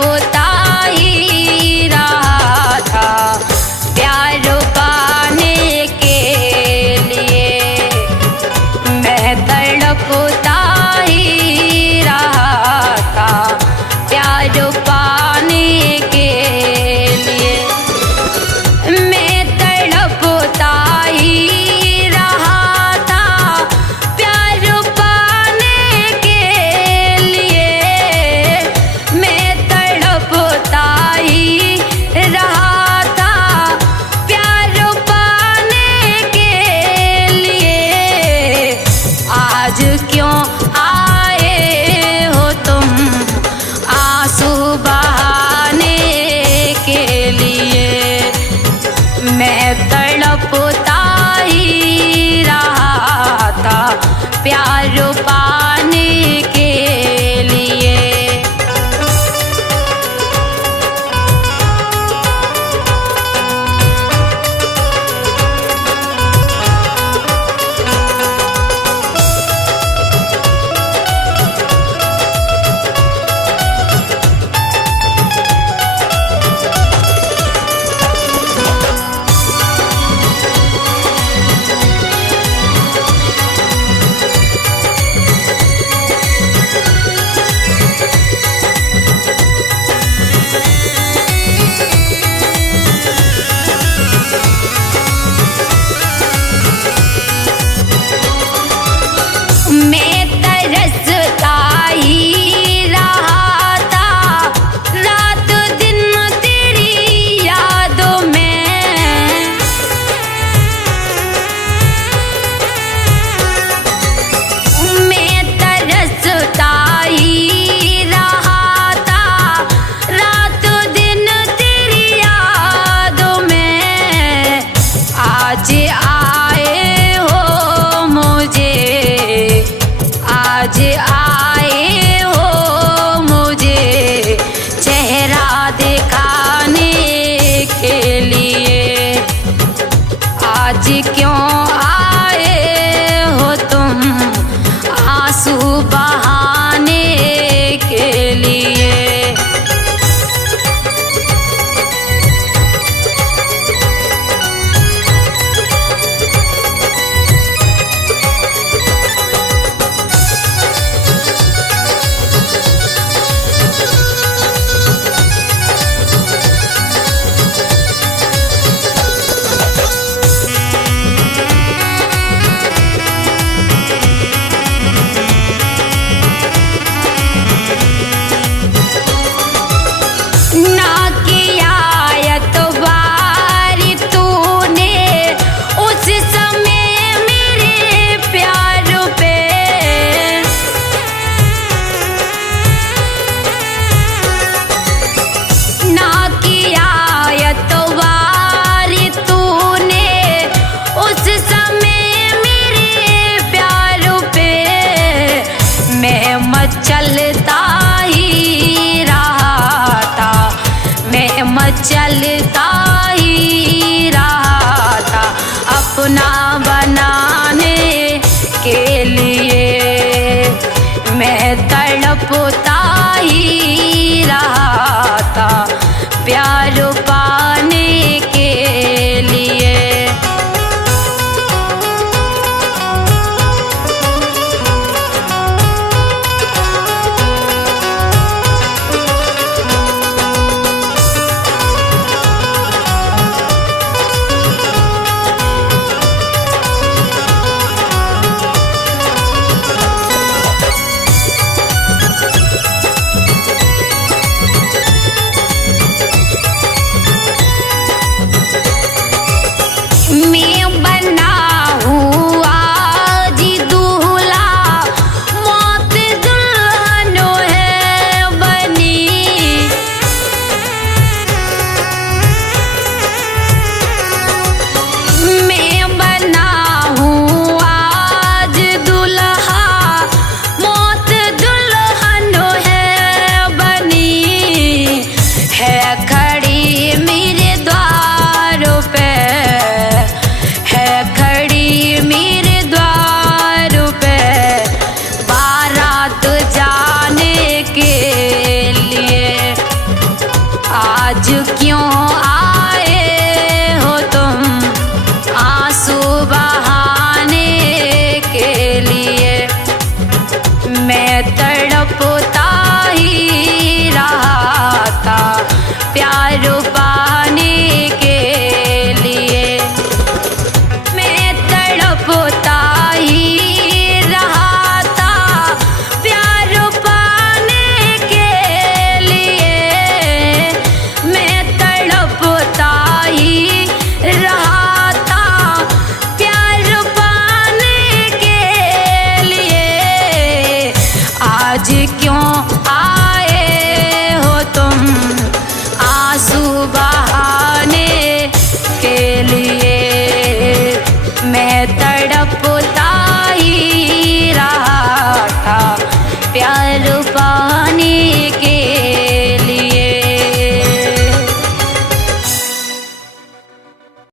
तड़पता ही रहा था प्यार पाने के लिए। मैं तड़पता ही रहा था प्यार पाने के लिए। मैं तड़पता ही रहा था प्यार पाने के लिए। मैं तड़पता ही रहा था प्यार पाने के लिए। आज क्यों आए हो तुम आंसू बहाने के लिए। मैं तड़पता ही रहा था प्यार पाने के लिए। मैं तरसता ही रहा था रात दिन तेरी यादों में। मैं तरसता ही रहा था रात दिन तेरी यादों में। आज आए हो मुझे, आज आए हो मुझे चेहरा दिखाने के लिए। आज क्यों आए हो तुम आंसू बहाने के लिए। ना किया एतबार तूने उस समय मेरे प्यार पे। ना किया एतबार तूने उस समय मेरे प्यार पे। मैं मचलता ही रहा था, मैं मचलता ही रहा था अपना बनाने के लिए। मैं तड़पता ही रहा था प्यार पाने के लिए। आज क्यों आए हो तुम आंसू बहाने के लिए। मैं तड़पता ही रहा था प्यार पाने के लिए। मैं तड़पता ही रहा था प्यार पाने के लिए। मैं तड़पता ही रहा था प्यार पाने के लिए। आज क्यों आए हो तुम आंसू बहाने के लिए। मैं तड़पता ही रहा था प्यार